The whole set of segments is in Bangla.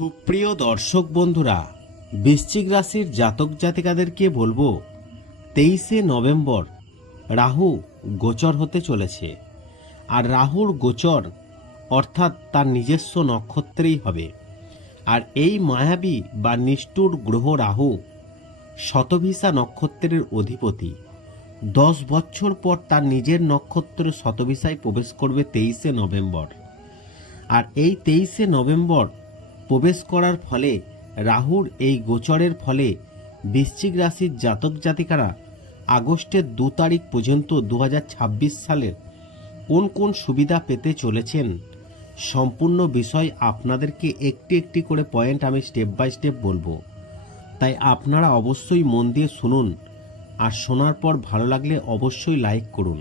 সুপ্রিয় দর্শক বন্ধুরা, বৃশ্চিক রাশির জাতক জাতিকাদেরকে বলব, তেইশে নভেম্বর রাহু গোচর হতে চলেছে। আর রাহুর গোচর অর্থাৎ তার নিজস্ব নক্ষত্রেই হবে। আর এই মায়াবী বা নিষ্ঠুর গ্রহ রাহু শতভিসা নক্ষত্রের অধিপতি। দশ বছর পর তার নিজের নক্ষত্র শতভিসায় প্রবেশ করবে তেইশে নভেম্বর। আর এই তেইশে নভেম্বর প্রবেশ করার ফলে রাহুর এই গোচরের ফলে বৃশ্চিক রাশির জাতক জাতিকারা আগস্টের দু তারিখ পর্যন্ত দু হাজার ছাব্বিশ সালের কোন কোন সুবিধা পেতে চলেছেন সম্পূর্ণ বিষয় আপনাদেরকে একটি একটি করে পয়েন্ট আমি স্টেপ বাই স্টেপ বলব। তাই আপনারা অবশ্যই মন দিয়ে শুনুন আর শোনার পর ভালো লাগলে অবশ্যই লাইক করুন।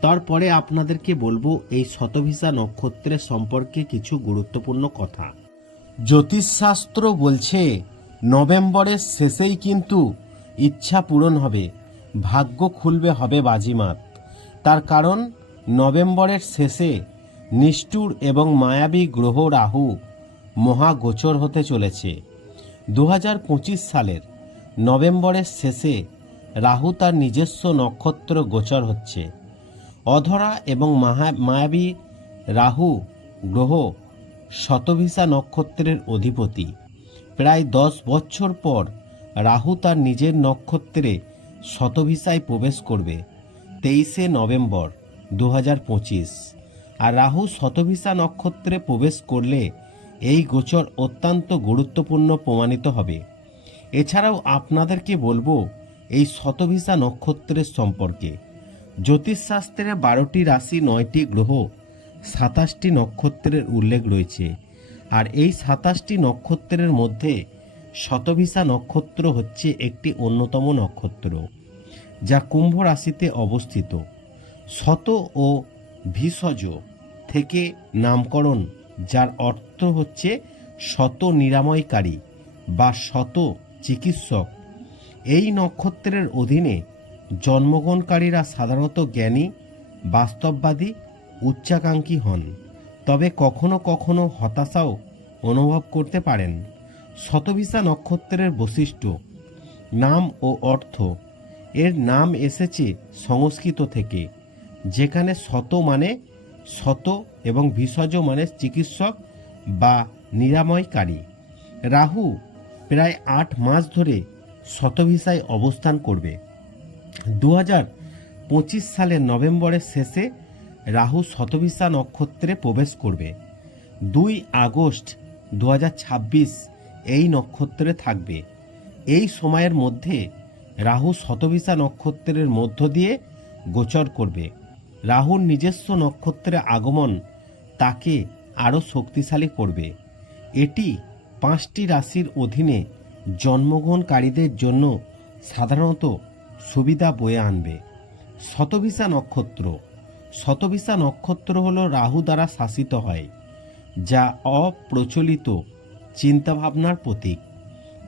তারপরে আপনাদেরকে বলব এই শতভিসা নক্ষত্রের সম্পর্কে কিছু গুরুত্বপূর্ণ কথা। জ্যোতিষশাস্ত্র বলছে, নভেম্বরের শেষেই কিন্তু ইচ্ছা পূরণ হবে, ভাগ্য খুলবে হবে বাজিমাত। তার কারণ, নভেম্বরের শেষে নিষ্ঠুর এবং মায়াবী গ্রহ রাহু মহাগোচর হতে চলেছে। দু হাজার পঁচিশ সালের নভেম্বরের শেষে রাহু তার নিজস্ব নক্ষত্র গোচর হচ্ছে। অধরা এবং মায়াবী রাহু গ্রহ শতভিসা নক্ষত্রের অধিপতি। প্রায় দশ বছর পর রাহু তার নিজের নক্ষত্রে শতভিসায় প্রবেশ করবে, তেইশে নভেম্বর দু হাজার পঁচিশ। আর রাহু শতভিসা নক্ষত্রে প্রবেশ করলে এই গোচর অত্যন্ত গুরুত্বপূর্ণ প্রমাণিত হবে। এছাড়াও আপনাদেরকে বলব এই শতভিসা নক্ষত্রের সম্পর্কে। জ্যোতিষশাস্ত্রে বারোটি রাশি নয়টি গ্রহ সাতাশটি নক্ষত্রের উল্লেখ রয়েছে। আর এই সাতাশটি নক্ষত্রের মধ্যে শতভিসা নক্ষত্র হচ্ছে একটি অন্যতম নক্ষত্র, যা কুম্ভ রাশিতে অবস্থিত। শত ও ভিষজ থেকে নামকরণ, যার অর্থ হচ্ছে শত নিরাময়কারী বা শত চিকিৎসক। এই নক্ষত্রের অধীনে জন্মগ্রহণকারীরা সাধারণত জ্ঞানী, বাস্তববাদী উচ্চাকাঙ্ক্ষী হন, তবে কখনো কখনো হতাশাও অনুভব করতে পারেন। শতভিসা নক্ষত্রের বৈশিষ্ট্য, নাম ও অর্থ। এর নাম এসেছে সংস্কৃত থেকে, যেখানে শত মানে শত এবং ভিষজ মানে চিকিৎসক বা নিরাময়কারী। রাহু প্রায় আট মাস ধরে শতভিসায় অবস্থান করবে। দু হাজার পঁচিশ সালের নভেম্বরের শেষে রাহু শতভিসা নক্ষত্রে প্রবেশ করবে। দুই আগস্ট দু হাজার ছাব্বিশ এই নক্ষত্রে থাকবে। এই সময়ের মধ্যে রাহু শতভিসা নক্ষত্রের মধ্য দিয়ে গোচর করবে। রাহুর নিজস্ব নক্ষত্রে আগমন তাকে আরও শক্তিশালী করবে। এটি পাঁচটি রাশির অধীনে জন্মগ্রহণকারীদের জন্য সাধারণত সুবিধা বয়ে আনবে। শতভিসা নক্ষত্র শতভিসা নক্ষত্র হল রাহু দ্বারা শাসিত হয়, যা অপ্রচলিত চিন্তাভাবনার প্রতীক।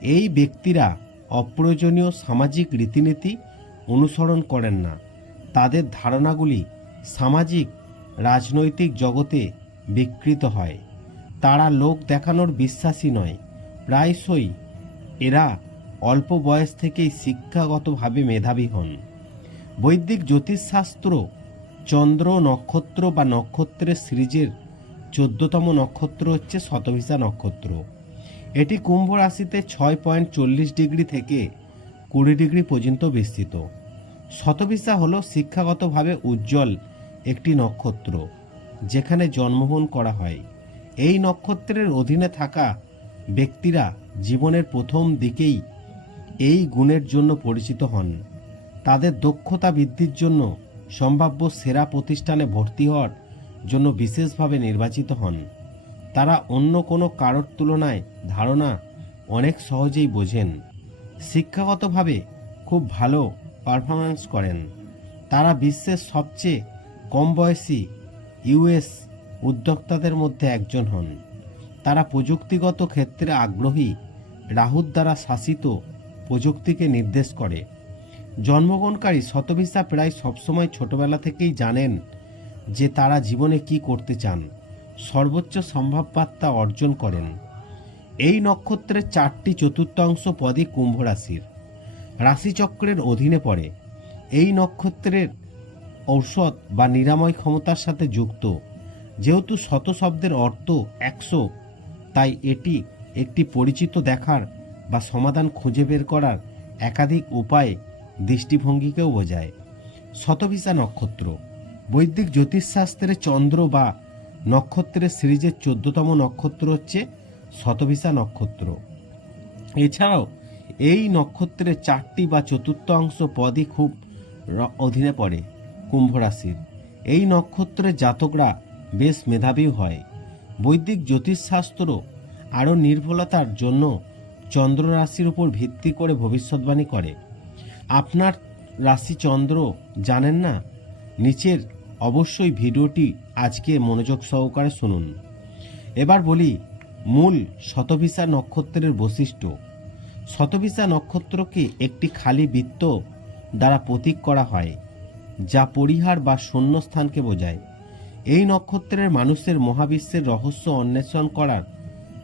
এই ব্যক্তিরা অপ্রয়োজনীয় সামাজিক রীতিনীতি অনুসরণ করেন না। তাদের ধারণাগুলি সামাজিক রাজনৈতিক জগতে বিকৃত হয়। তারা লোক দেখানোর বিশ্বাসী নয়। প্রায়শই এরা অল্প বয়স থেকেই শিক্ষাগতভাবে মেধাবী হন। বৈদিক জ্যোতিষশাস্ত্র চন্দ্র নক্ষত্র বা নক্ষত্রের সিরিজের চোদ্দতম নক্ষত্র হচ্ছে শতভিসা নক্ষত্র। এটি কুম্ভ রাশিতে ছয় পয়েন্ট চল্লিশ ডিগ্রি থেকে কুড়ি ডিগ্রি পর্যন্ত বিস্তৃত। শতভিসা হল শিক্ষাগতভাবে উজ্জ্বল একটি নক্ষত্র, যেখানে জন্মগ্রহণ করা হয়। এই নক্ষত্রের অধীনে থাকা ব্যক্তিরা জীবনের প্রথম দিকেই এই গুণের জন্য পরিচিত হন। তাদের দক্ষতা বৃদ্ধির জন্য সম্ভাব্য সেরা প্রতিষ্ঠানে ভর্তি হওয়ার জন্য বিশেষভাবে নির্বাচিত হন। তারা অন্য কোনো কারোর তুলনায় ধারণা অনেক সহজেই বোঝেন। শিক্ষাগতভাবে খুব ভালো পারফরমেন্স করেন। তারা বিশ্বের সবচেয়ে কম বয়সী ইউএস উদ্যোক্তাদের মধ্যে একজন হন। তারা প্রযুক্তিগত ক্ষেত্রে আগ্রহী রাহুর দ্বারা শাসিত প্রযুক্তিকে নির্দেশ করে। জন্মগ্রহণকারী শতভিসা প্রায় সবসময় ছোটবেলা থেকেই জানেন যে তারা জীবনে কি করতে চান, সর্বোচ্চ সম্ভাব্যতা অর্জন করেন। এই নক্ষত্রের চারটি চতুর্থাংশ পদই কুম্ভ রাশির। রাশিচক্রের অধীনে পড়ে। এই নক্ষত্রের ঔষধ বা নিরাময় ক্ষমতার সাথে যুক্ত। যেহেতু শত শব্দের অর্থ একশো, তাই এটি একটি পরিচিত দেখার বা সমাধান খুঁজে বের করার একাধিক উপায়ে দৃষ্টিভঙ্গিকেও বোঝায়। শতভিসা নক্ষত্র। বৈদিক জ্যোতিষশাস্ত্রে চন্দ্র বা নক্ষত্রের সিরিজের চোদ্দতম নক্ষত্র হচ্ছে শতভিসা নক্ষত্র। এছাড়াও এই নক্ষত্রের চারটি বা চতুর্থ অংশ পদই খুব অধীনে পড়ে, কুম্ভ রাশির। এই নক্ষত্রের জাতকরা বেশ মেধাবী হয়। বৈদিক জ্যোতিষশাস্ত্র আরও নির্ভুলতার জন্য চন্দ্র রাশির উপর ভিত্তি করে ভবিষ্যৎবাণী করে। আপনার রাশি চন্দ্র জানেন না? নিচের অবশ্যই ভিডিওটি আজকে মনোযোগ সহকারে শুনুন। এবার বলি, মূল শতভিসা নক্ষত্রের বৈশিষ্ট্য। শতভিসা নক্ষত্রকে একটি খালি বৃত্ত দ্বারা প্রতীক করা হয়, যা পরিহার বা শূন্যস্থানকে বোঝায়। এই নক্ষত্রের মানুষের মহাবিশ্বের রহস্য অন্বেষণ করার,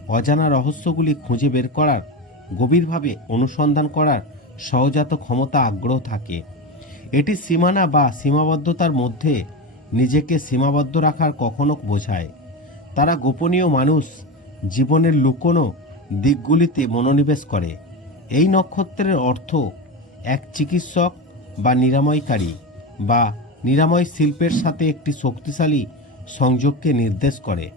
অজানা রহস্যগুলি খুঁজে বের করার, গভীরভাবে অনুসন্ধান করার সহজাত ক্ষমতা আগ্রহ থাকে। এটি সীমানা বা সীমাবদ্ধতার মধ্যে নিজেকে সীমাবদ্ধ রাখার কখনো বোঝায়। তারা গোপনীয় মানুষ, জীবনের লুকোনো দিকগুলিতে মনোনিবেশ করে। এই নক্ষত্রের অর্থ এক চিকিৎসক বা নিরাময়কারী বা নিরাময় শিল্পের সাথে একটি শক্তিশালী সংযোগকে নির্দেশ করে।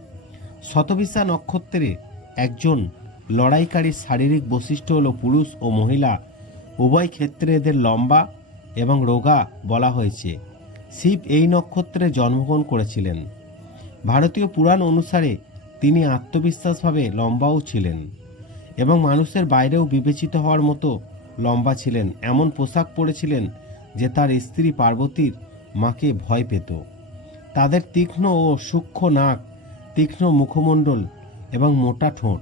শতবিশা নক্ষত্রে একজন লড়াইকারীর শারীরিক বৈশিষ্ট্য হল পুরুষ ও মহিলা উভয় ক্ষেত্রে এদের লম্বা এবং রোগা বলা হয়েছে। শিব এই নক্ষত্রে জন্মগ্রহণ করেছিলেন। ভারতীয় পুরাণ অনুসারে তিনি আত্মবিশ্বাসভাবে লম্বাও ছিলেন এবং মানুষের বাইরেও বিবেচিত হওয়ার মতো লম্বা ছিলেন। এমন পোশাক পরেছিলেন যে তার স্ত্রী পার্বতীর মাকে ভয় পেত। তাদের তীক্ষ্ণ ও সূক্ষ্ম নাক, তীক্ষ্ণ মুখমণ্ডল এবং মোটা ঠোঁট।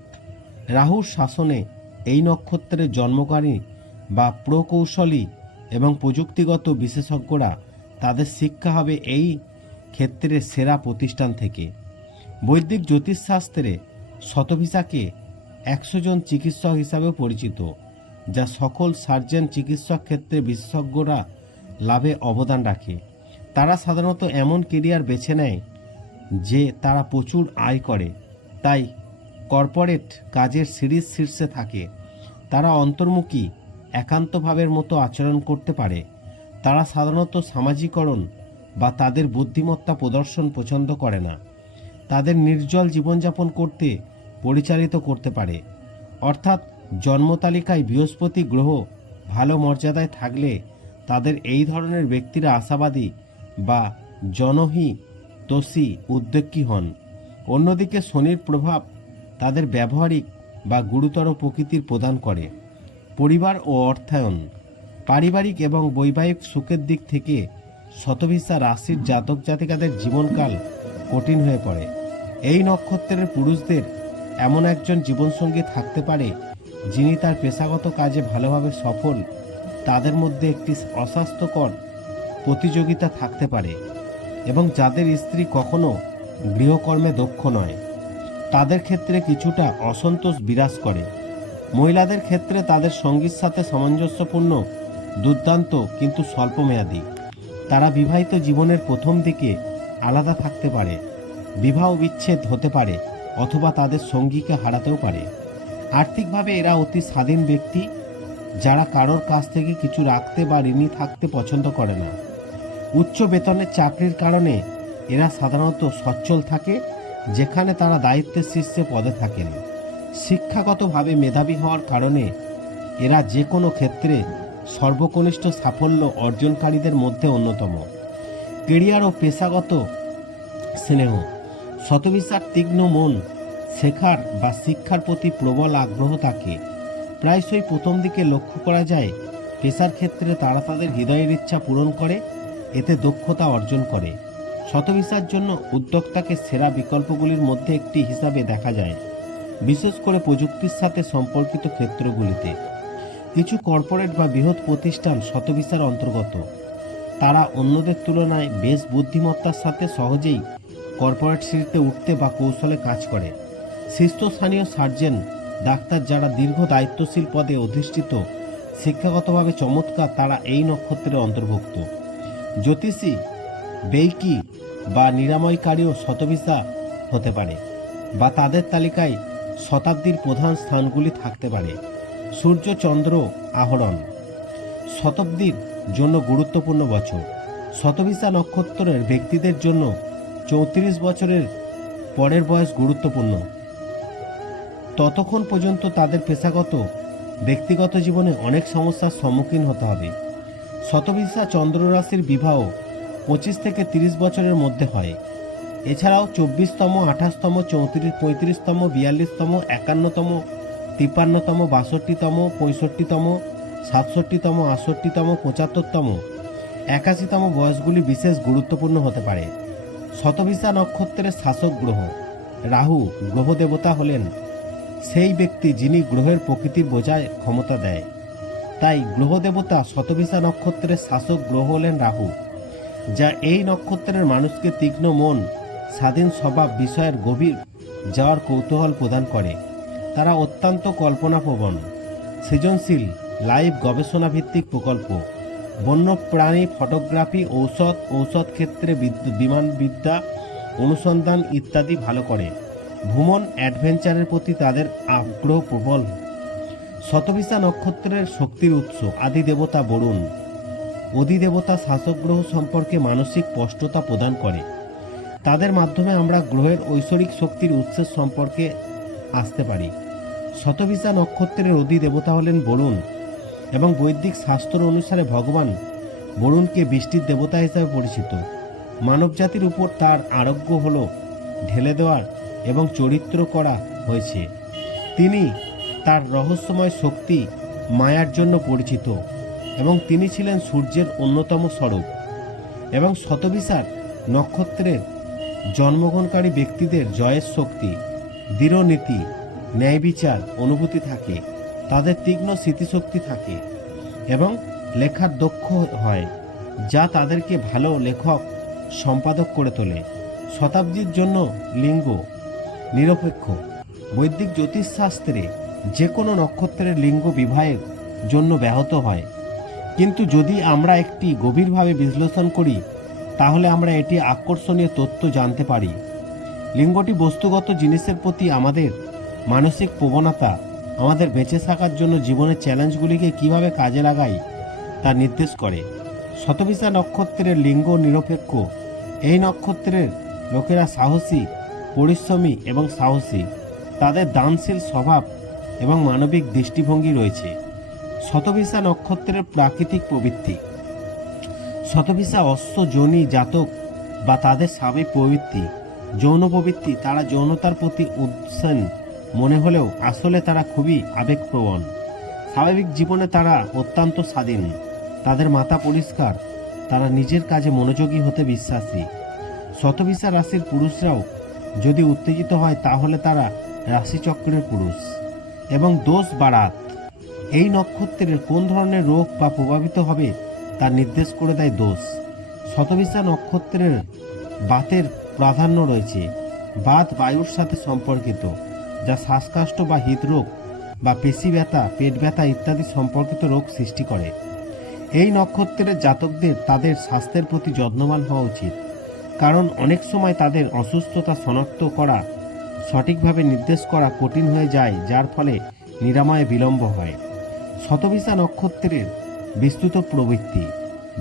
রাহুর শাসনে এই নক্ষত্রের জন্মকারী বা প্রকৌশলী এবং প্রযুক্তিগত বিশেষজ্ঞরা তাদের শিক্ষা হবে এই ক্ষেত্রে সেরা প্রতিষ্ঠান থেকে। বৈদিক জ্যোতিষশাস্ত্রে শতভিসাকে একশো জন চিকিৎসক হিসাবেও পরিচিত, যা সকল সার্জন চিকিৎসক ক্ষেত্রে বিশেষজ্ঞরা লাভে অবদান রাখে। তারা সাধারণত এমন কেরিয়ার বেছে নেয় যে তারা প্রচুর আয় করে, তাই কর্পোরেট কাজের সিরিজ শীর্ষে থাকে। তারা অন্তর্মুখী একান্তভাবের মতো আচরণ করতে পারে, তারা সাধারণত সামাজিকরণ বা তাদের বুদ্ধিমত্তা প্রদর্শন পছন্দ করে না। তাদের নির্জল জীবনযাপন করতে পরিচালিত করতে পারে। অর্থাৎ জন্মতালিকায় বৃহস্পতি গ্রহ ভালো মর্যাদায় থাকলে তাদের এই ধরনের ব্যক্তিরা আশাবাদী বা জনহি তোষী উদ্যোগী হন। অন্যদিকে শনির প্রভাব তাদের ব্যবহারিক বা গুরুতর প্রকৃতির প্রদান করে। পরিবার ও অর্থায়ন, পারিবারিক এবং বৈবাহিক সুখের দিক থেকে শতভিসা রাশির জাতক জাতিকাদের জীবনকাল কঠিন হয়ে পড়ে। এই নক্ষত্রের পুরুষদের এমন একজন জীবনসঙ্গী থাকতে পারে, যিনি তার পেশাগত কাজে ভালোভাবে সফল। তাদের মধ্যে একটি অস্বাস্থ্যকর প্রতিযোগিতা থাকতে পারে এবং যাদের স্ত্রী কখনো গৃহকর্মে দক্ষ নয়, তাদের ক্ষেত্রে কিছুটা অসন্তোষ বিরাজ করে। মহিলাদের ক্ষেত্রে তাদের সঙ্গীর সাথে সামঞ্জস্যপূর্ণ, দুর্দান্ত, কিন্তু স্বল্পমেয়াদী। তারা বিবাহিত জীবনের প্রথম দিকে আলাদা থাকতে পারে, বিবাহ বিচ্ছেদ হতে পারে, অথবা তাদের সঙ্গীকে হারাতেও পারে। আর্থিকভাবে এরা অতি স্বাধীন ব্যক্তি, যারা কারোর কাছ থেকে কিছু রাখতে বা ঋণী থাকতে পছন্দ করে না। উচ্চ বেতনের চাকরির কারণে এরা সাধারণত সচ্ছল থাকে, যেখানে তারা দায়িত্বের শীর্ষে পদে থাকেন। শিক্ষাগতভাবে মেধাবী হওয়ার কারণে এরা যে কোনো ক্ষেত্রে সর্বকনিষ্ঠ সাফল্য অর্জনকারীদের মধ্যে অন্যতম। কেরিয়ার ও পেশাগত স্নেহ, শতবিশার তীক্ষ্ণ মন, শেখার বা শিক্ষার প্রতি প্রবল আগ্রহ থাকে। প্রায়শই প্রথম দিকে লক্ষ্য করা যায়, পেশার ক্ষেত্রে তারা তাদের হৃদয়ের ইচ্ছা পূরণ করে, এতে দক্ষতা অর্জন করে। শতবিশার জন্য উদ্যোক্তাকে সেরা বিকল্পগুলির মধ্যে একটি হিসাবে দেখা যায়। বিশেষ করে প্রযুক্তির সাথে সম্পর্কিত ক্ষেত্রগুলিতে। কিছু কর্পোরেট বা বৃহৎ প্রতিষ্ঠান শতভিসার অন্তর্গত। তারা অন্যদের তুলনায় বেশ বুদ্ধিমত্তার সাথে সহজেই কর্পোরেট সিঁড়িতে উঠতে বা কৌশলে কাজ করে। শীর্ষস্থানীয় সার্জেন ডাক্তার যারা দীর্ঘ দায়িত্বশীল পদে অধিষ্ঠিত, শিক্ষাগতভাবে চমৎকার তারা এই নক্ষত্রের অন্তর্ভুক্ত। জ্যোতিষী, বেইকি বা নিরাময়কারীও শতভিসা হতে পারে বা তাদের তালিকায় শতাব্দীর প্রধান স্থানগুলি থাকতে পারে। সূর্য, চন্দ্র, আহরণ। শতাব্দীর জন্য গুরুত্বপূর্ণ বছর। শতভিসা নক্ষত্রের ব্যক্তিদের জন্য চৌত্রিশ বছরের পরের বয়স গুরুত্বপূর্ণ। ততক্ষণ পর্যন্ত তাদের পেশাগত, ব্যক্তিগত জীবনে অনেক সমস্যার সম্মুখীন হতে হবে। শতভিসা চন্দ্ররাশির বিবাহ পঁচিশ থেকে তিরিশ বছরের মধ্যে হয়। এছাড়াও চব্বিশতম, আঠাশতম, চৌত্রিশ, পঁয়ত্রিশতম, বিয়াল্লিশতম, একান্নতম, তিপ্পান্নতম, বাষট্টিতম, পঁয়ষট্টিতম, সাতষট্টিতম, আটষট্টিতম, পঁচাত্তরতম। একাশিতম বয়সগুলি বিশেষ গুরুত্বপূর্ণ হতে পারে। শতভিসা নক্ষত্রের শাসক গ্রহ, রাহু গ্রহ দেবতা হলেন সেই ব্যক্তি যিনি গ্রহের প্রকৃতির বোঝায় ক্ষমতা দেয়। তাই গ্রহ দেবতা শতভিসা নক্ষত্রের শাসক গ্রহ হলেন রাহু, যা এই নক্ষত্রের মানুষকে তীক্ষ্ণ মন স্বাধীন স্বভাব বিষয়ের গভীর যাওয়ার কৌতূহল প্রদান করে। তারা অত্যন্ত কল্পনাপ্রবণ, সৃজনশীল, লাইভ গবেষণা ভিত্তিক প্রকল্প বন্য প্রাণী ফটোগ্রাফি, ঔষধ ঔষধ ক্ষেত্রে বিমানবিদ্যা অনুসন্ধান ইত্যাদি ভালো করে। ভ্রমণ অ্যাডভেঞ্চারের প্রতি তাদের আগ্রহ প্রবল। শতভিসা নক্ষত্রের শক্তির উৎস আদি দেবতা বরুণ। অধিদেবতা শাসক গ্রহ সম্পর্কে মানসিক স্পষ্টতা প্রদান করে। তাদের মাধ্যমে আমরা গ্রহের ঐশ্বরিক শক্তির উৎসের সম্পর্কে আসতে পারি। শতভিসা নক্ষত্রের অধি দেবতা হলেন বরুণ এবং বৈদিক শাস্ত্র অনুসারে ভগবান বরুণকে বৃষ্টির দেবতা হিসাবে পরিচিত। মানবজাতির উপর তার আরোগ্য হল, ঢেলে দেওয়ার এবং চরিত্র করা হয়েছে। তিনি তার রহস্যময় শক্তি মায়ার জন্য পরিচিত এবং তিনি ছিলেন সূর্যের অন্যতম স্বরূপ এবং শতবিশার নক্ষত্রের জন্মগ্রহণকারী ব্যক্তিদের জয়ের শক্তি, দৃঢ় নীতি, ন্যায় বিচার অনুভূতি থাকে, তাদের তীক্ষ্ণ স্মৃতিশক্তি থাকে এবং লেখার দক্ষ হয়, যা তাদেরকে ভালো লেখক, সম্পাদক করে তোলে। শতাব্দীর জন্য লিঙ্গ, নিরপেক্ষ, বৈদিক জ্যোতিষশাস্ত্রে যে কোনো নক্ষত্রের লিঙ্গ বিবাহের জন্য ব্যাহত হয়। কিন্তু যদি আমরা একটি গভীরভাবে বিশ্লেষণ করি তাহলে আমরা এটি আকর্ষণীয় তথ্য জানতে পারি। লিঙ্গটি বস্তুগত জিনিসের প্রতি আমাদের মানসিক প্রবণতা, আমাদের বেঁচে থাকার জন্য জীবনের চ্যালেঞ্জগুলিকে কীভাবে কাজে লাগাই তা নির্দেশ করে। শতবিশা নক্ষত্রের লিঙ্গ নিরপেক্ষ। এই নক্ষত্রের লোকেরা সাহসী, পরিশ্রমী এবং সাহসী। তাদের দানশীল স্বভাব এবং মানবিক দৃষ্টিভঙ্গি রয়েছে। শতবিশা নক্ষত্রের প্রাকৃতিক প্রবৃত্তি। শতভিসা অশ্ব জনি জাতক বা তাদের স্বাভাবিক প্রবৃত্তি, যৌন প্রবৃত্তি, তারা যৌনতার প্রতি উৎসেন মনে হলেও আসলে তারা খুবই আবেগপ্রবণ। স্বাভাবিক জীবনে তারা অত্যন্ত স্বাধীন। তাদের মাথা পরিষ্কার, তারা নিজের কাজে মনোযোগী হতে বিশ্বাসী। শতভিসা রাশির পুরুষরাও যদি উত্তেজিত হয়, তাহলে তারা রাশিচক্রের পুরুষ। এবং দোষ বাড়াত। এই নক্ষত্রের কোন ধরনের রোগ বা প্রভাবিত হবে তা নির্দেশ করে দেয় দোষ। শতবিশা নক্ষত্রের বাতের প্রাধান্য রয়েছে। বাত বায়ুর সাথে সম্পর্কিত, যা শ্বাসকষ্ট বা হৃদরোগ বা পেশি ব্যথা, পেট ব্যথা ইত্যাদি সম্পর্কিত রোগ সৃষ্টি করে। এই নক্ষত্রের জাতকদের তাদের স্বাস্থ্যের প্রতি যত্নবান হওয়া উচিত, কারণ অনেক সময় তাদের অসুস্থতা শনাক্ত করা সঠিকভাবে নির্দেশ করা কঠিন হয়ে যায়, যার ফলে নিরাময়ে বিলম্ব হয়। শতবিশা নক্ষত্রের বিস্তৃত প্রবৃত্তি।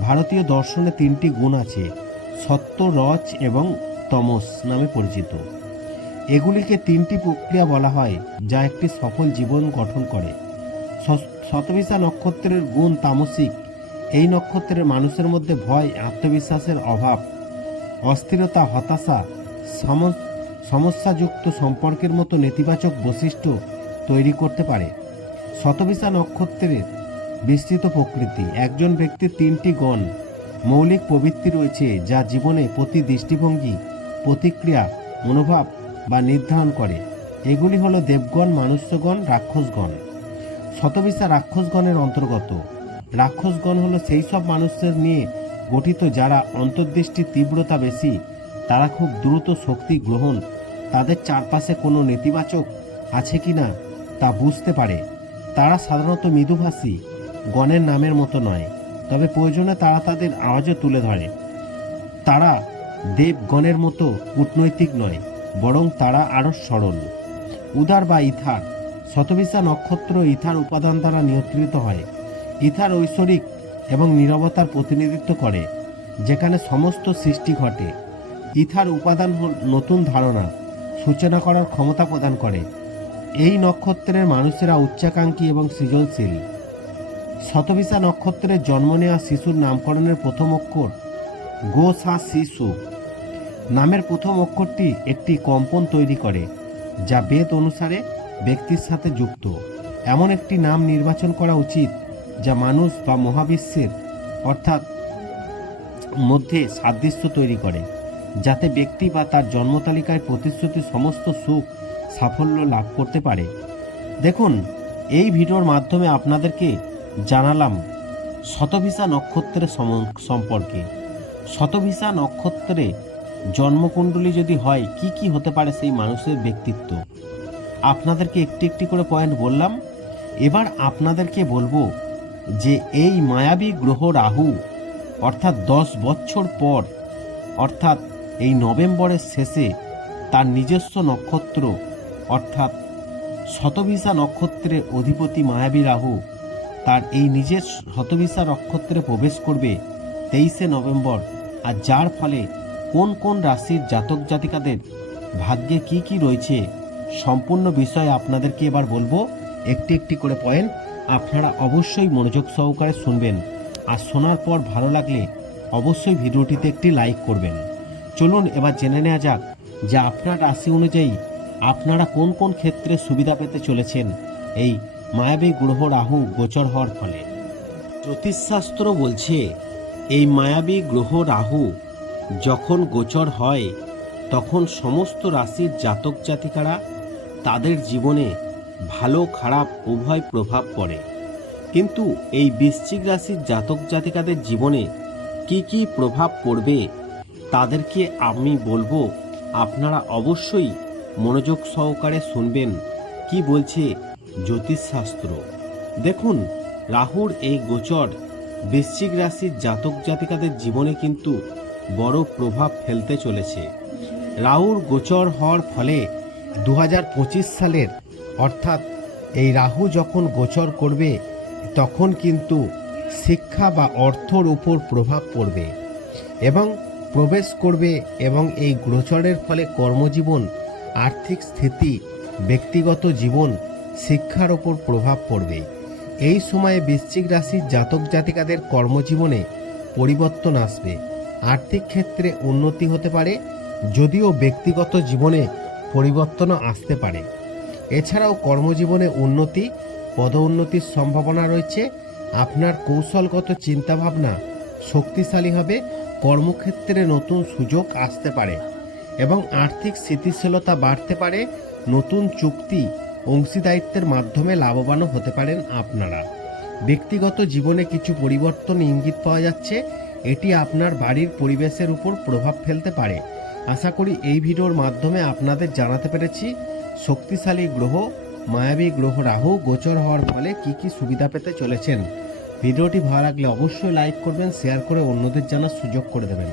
ভারতীয় দর্শনে তিনটি গুণ আছে সত্য রচ এবং তমস নামে পরিচিত। এগুলিকে তিনটি প্রক্রিয়া বলা হয়, যা একটি সফল জীবন গঠন করে। শতবিশা নক্ষত্রের গুণ তামসিক। এই নক্ষত্রের মানুষের মধ্যে ভয়, আত্মবিশ্বাসের অভাব, অস্থিরতা, হতাশা সমস্যাযুক্ত সম্পর্কের মতো নেতিবাচক বৈশিষ্ট্য তৈরি করতে পারে। শতবিশা নক্ষত্রের বিস্তৃত প্রকৃতি, একজন ব্যক্তির তিনটি গণ, মৌলিক প্রবৃত্তি রয়েছে যা জীবনে প্রতি দৃষ্টিভঙ্গি, প্রতিক্রিয়া, মনোভাব বা নির্ধারণ করে। এগুলি হল দেবগণ, মানুষ্যগণ, রাক্ষসগণ। শতবিশা রাক্ষসগণের অন্তর্গত। রাক্ষসগণ হলো সেই সব মানুষদের নিয়ে গঠিত যারা অন্তর্দৃষ্টির তীব্রতা বেশি, তারা খুব দ্রুত শক্তি গ্রহণ, তাদের চারপাশে কোনো নেতিবাচক আছে কি না তা বুঝতে পারে। তারা সাধারণত মৃদুভাষী গণের নামের মতো নয়, তবে প্রয়োজনে তারা তাদের আওয়াজও তুলে ধরে। তারা দেবগণের মতো কূটনৈতিক নয়, বরং তারা আরও সরল। উদার বা ইথার, শতবিশা নক্ষত্র ইথার উপাদান দ্বারা নিয়ন্ত্রিত হয়। ইথার ঐশ্বরিক এবং নীরবতার প্রতিনিধিত্ব করে, যেখানে সমস্ত সৃষ্টি ঘটে। ইথার উপাদান নতুন ধারণা, সূচনা করার ক্ষমতা প্রদান করে। এই নক্ষত্রের মানুষেরা উচ্চাকাঙ্ক্ষী এবং সৃজনশীল। শতবিশা নক্ষত্রের জন্ম নেওয়া শিশুর নামকরণের প্রথম অক্ষর গো সা শিশু নামের প্রথম অক্ষরটি একটি কম্পন তৈরি করে, যা বেদ অনুসারে ব্যক্তির সাথে যুক্ত। এমন একটি নাম নির্বাচন করা উচিত, যা মানুষ বা মহাবিশ্বের, অর্থাৎ মধ্যে সাদৃশ্য তৈরি করে, যাতে ব্যক্তি বা তার জন্মতালিকায় প্রতিশ্রুতি সমস্ত সুখ, সাফল্য লাভ করতে পারে। দেখুন, এই ভিডিওর মাধ্যমে আপনাদেরকে জানালাম শতভিসা নক্ষত্রের সম্পর্কে। শতভিসা নক্ষত্রে জন্মকুণ্ডলী যদি হয়, কি কি হতে পারে সেই মানুষের ব্যক্তিত্ব? আপনাদেরকে একটি একটি করে পয়েন্ট বললাম। এবার আপনাদেরকে বলব যে এই মায়াবী গ্রহ রাহু, অর্থাৎ দশ বছর পর, অর্থাৎ এই নভেম্বরের শেষে তার নিজস্ব নক্ষত্র, অর্থাৎ শতভিসা নক্ষত্রের অধিপতি মায়াবী রাহু তার এই নিজের শতভিসা নক্ষত্রে প্রবেশ করবে তেইশে নভেম্বর। আর যার ফলে কোন কোন রাশির জাতক জাতিকাদের ভাগ্যে কি কি রয়েছে সম্পূর্ণ বিষয়ে আপনাদেরকে এবার বলব। একটি একটি করে পয়েন্ট আপনারা অবশ্যই মনোযোগ সহকারে শুনবেন। আর শোনার পর ভালো লাগলে অবশ্যই ভিডিওটিতে একটি লাইক করবেন। চলুন এবার জেনে নেওয়া যাক যে আপনার রাশি অনুযায়ী আপনারা কোন কোন ক্ষেত্রে সুবিধা পেতে চলেছেন। এই মায়াবী গ্রহ রাহু গোচর হওয়ার ফলে। জ্যোতিষশাস্ত্র বলছে, এই মায়াবী গ্রহ রাহু যখন গোচর হয়, তখন সমস্ত রাশির জাতক জাতিকারা তাদের জীবনে ভালো খারাপ উভয় প্রভাব পড়ে। কিন্তু এই বৃশ্চিক রাশির জাতক জাতিকাদের জীবনে কি কি প্রভাব পড়বে, তাদেরকে আমি বলব, আপনারা অবশ্যই মনোযোগ সহকারে শুনবেন। কি বলছে জ্যোতিষশাস্ত্র। দেখুন, রাহুর এই গোচর বৃশ্চিক রাশির জাতক জাতিকাদের জীবনে কিন্তু বড় প্রভাব ফেলতে চলেছে। রাহুর গোচর হওয়ার ফলে দু হাজার পঁচিশ সালের, অর্থাৎ এই রাহু যখন গোচর করবে, তখন কিন্তু শিক্ষা বা অর্থর উপর প্রভাব পড়বে এবং প্রবেশ করবে এবং এই গোচরের ফলে কর্মজীবন, আর্থিক স্থিতি, ব্যক্তিগত জীবন শিক্ষার ওপর প্রভাব পড়বে। এই সময়ে বৃশ্চিক রাশির জাতক জাতিকাদের কর্মজীবনে পরিবর্তন আসবে। আর্থিক ক্ষেত্রে উন্নতি হতে পারে, যদিও ব্যক্তিগত জীবনে পরিবর্তনও আসতে পারে। এছাড়াও কর্মজীবনে উন্নতি, পদোন্নতির সম্ভাবনা রয়েছে। আপনার কৌশলগত চিন্তাভাবনা শক্তিশালী হবে, কর্মক্ষেত্রে নতুন সুযোগ আসতে পারে এবং আর্থিক স্থিতিশীলতা বাড়তে পারে, নতুন চুক্তি অংশীদারিত্বের মাধ্যমে লাভবানও হতে পারেন আপনারা। ব্যক্তিগত জীবনে কিছু পরিবর্তন ইঙ্গিত পাওয়া যাচ্ছে, এটি আপনার বাড়ির পরিবেশের উপর প্রভাব ফেলতে পারে। আশা করি এই ভিডিওর মাধ্যমে আপনাদের জানাতে পেরেছি, শক্তিশালী গ্রহ, মায়াবী গ্রহ রাহু গোচর হওয়ার ফলে কি কি সুবিধা পেতে চলেছেন। ভিডিওটি ভালো লাগলে অবশ্যই লাইক করবেন, শেয়ার করে অন্যদের জানার সুযোগ করে দেবেন।